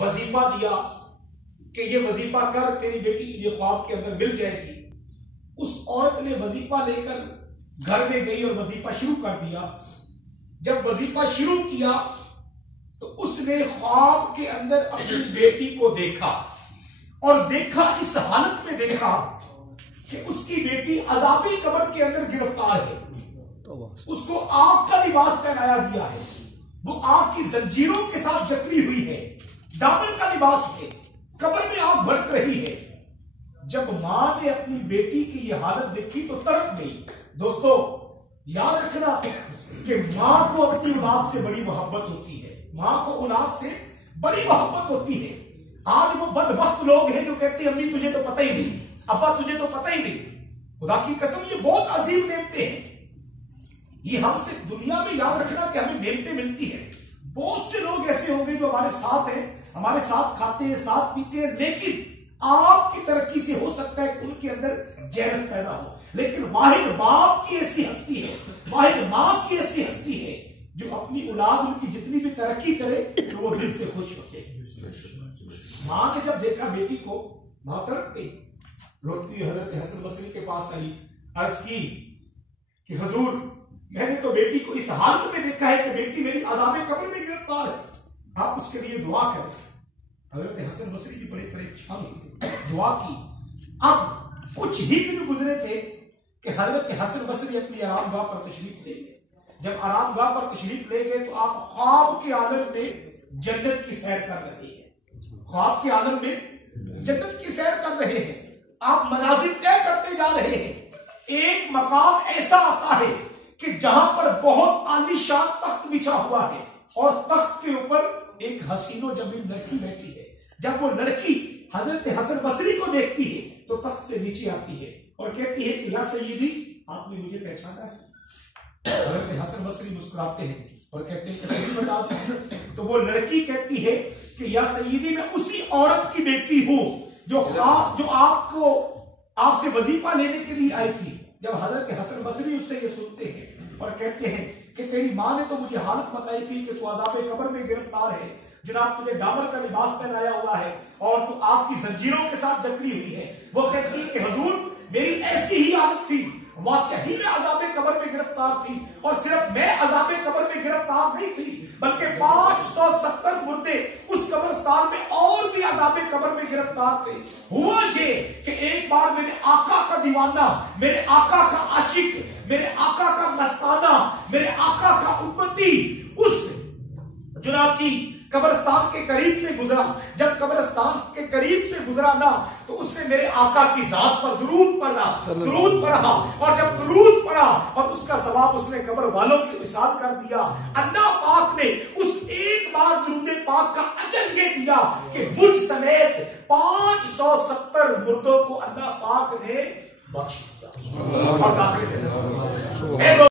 وظیفہ دیا کہ یہ وظیفہ کر، تیری بیٹی تجھے خواب کے اندر مل جائے گی. اس عورت نے وظیفہ لے کر گھر میں گئی اور وظیفہ شروع کر دیا. جب وظیفہ شروع کیا تو اس نے خواب کے اندر اپنی بیٹی کو دیکھا، اور دیکھا اس حالت میں دیکھا کہ اس کی بیٹی عذابی قبر کے اندر گرفتار ہے. اس کو آگ کا لباس پہنایا گیا ہے، وہ آگ کی زنجیروں کے ساتھ جکڑی ہوئی ہے، دامن کا لباس ہے، قبر میں آگ بھڑک رہی ہے. جب ماں نے اپنی بیٹی کی یہ حالت دیکھی تو تڑپ گئی. دوستو یاد رکھنا کہ ماں کو اپنی اولاد سے بڑی محبت ہوتی ہے، ماں کو اولاد سے بڑی محبت ہوتی ہے. آج وہ بدبخت لوگ ہیں جو کہتے ہیں امی تجھے تو پتہ ہی نہیں، ابا تجھے تو پتہ ہی نہیں. خدا کی قسم یہ بہت عظیم نعمتیں ہیں. یہ ہم سے دنیا میں یاد رکھنا کہ ہمیں نعمتیں ملتی ہیں. بہت سے لوگ ایسے ہوں گے جو ہمارے ساتھ ہیں، ہمارے ساتھ کھاتے ہیں، ساتھ پیتے ہیں، لیکن آپ کی ترقی سے ہو سکتا ہے کہ ان کے اندر جیلس پیدا ہو. لیکن واحد باپ کی ایسی ہستی ہے، واحد ماں کی ایسی ہستی ہے جو اپنی اولاد ان کی جتنی بھی ترقی کرے تو وہ دل سے خوش ہوتے ہیں. ماں نے جب دیکھا بیٹی کو، ماں تڑپ گئی، روتی ہوئی حضرت حسن بصری کے پاس آئی، عرض کی کہ حضور میں نے تو بیٹی کو اس حالت میں دیکھا ہے کہ بیٹی میری عذاب قبر میں گرفتار ہے، آپ اس کے لیے دعا کریں. حضرت حسن بصری کی بڑے پریشان ہوئی، دعا کی. اب کچھ ہی دن گزرے تھے کہ حضرت حسن بصری اپنی آرام گاہ پر تشریف لے گئے. جب آرام گاہ پر تشریف لے گئے تو آپ خواب کے عالم میں جنت کی سیر کر رہے ہیں. خواب کے عالم میں جنت کی سیر کر رہے ہیں، آپ مناظر طے کرتے جا رہے ہیں. ایک مقام ایسا آتا ہے کہ جہاں پر بہت عالی شان تخت بچھا ہوا ہے اور تخت کے اوپر ایک حسین و جمیل لڑکی بیٹھی ہے. جب وہ لڑکی حضرت حسن بصری کو دیکھتی ہے تو تخت سے نیچے آتی ہے اور کہتی ہے کہ یا سیدی آپ نے مجھے پہچانا ہے. حضرت حسن بصری مسکراتے ہیں اور کہتے ہیں کہ بتا دیجیے. تو وہ لڑکی کہتی ہے کہ یا سیدی میں اسی عورت کی بیٹی ہوں جو آپ سے وظیفہ لینے کے لیے آئی تھی. جب حضرت حسن بصری اس سے یہ سنتے ہیں اور کہتے ہیں کہ تیری ماں نے تو مجھے حالت بتائی تھی کہ تو عذاب قبر میں گرفتار ہے، جناب تجھے ڈامر کا لباس پہنایا ہوا ہے اور تو آپ کی زنجیروں کے ساتھ جکڑی ہوئی ہے. وہ کہتی ہے کہ حضور میری ایسی ہی عادت تھی، واقعہ ہی میں عذاب قبر میں گرفتار تھی، اور صرف میں عذاب قبر میں گرفتار نہیں تھی بلکہ 570 مردے اس قبرستان میں اور بھی عذاب قبر میں گرفتار تھے. ہوا یہ کہ ایک بار میرے آقا کا دیوانہ، میرے آقا کا عاشق، میرے آقا کا مستانہ، میرے آقا کا امتی اس جناب جی قبرستان کے قریب سے گزرا. جب قبرستان کے قریب سے گزرا نا تو اس نے میرے آقا کی ذات پر درود پڑھا اور جب درود پڑھا اور اس کا ثواب اس نے قبر والوں کے حساب کر دیا. اللہ پاک نے اس ایک بار درود پاک کا اجر یہ دیا کہ مجھ سمیت 570 مردوں کو اللہ پاک نے بخش دیا اور داخل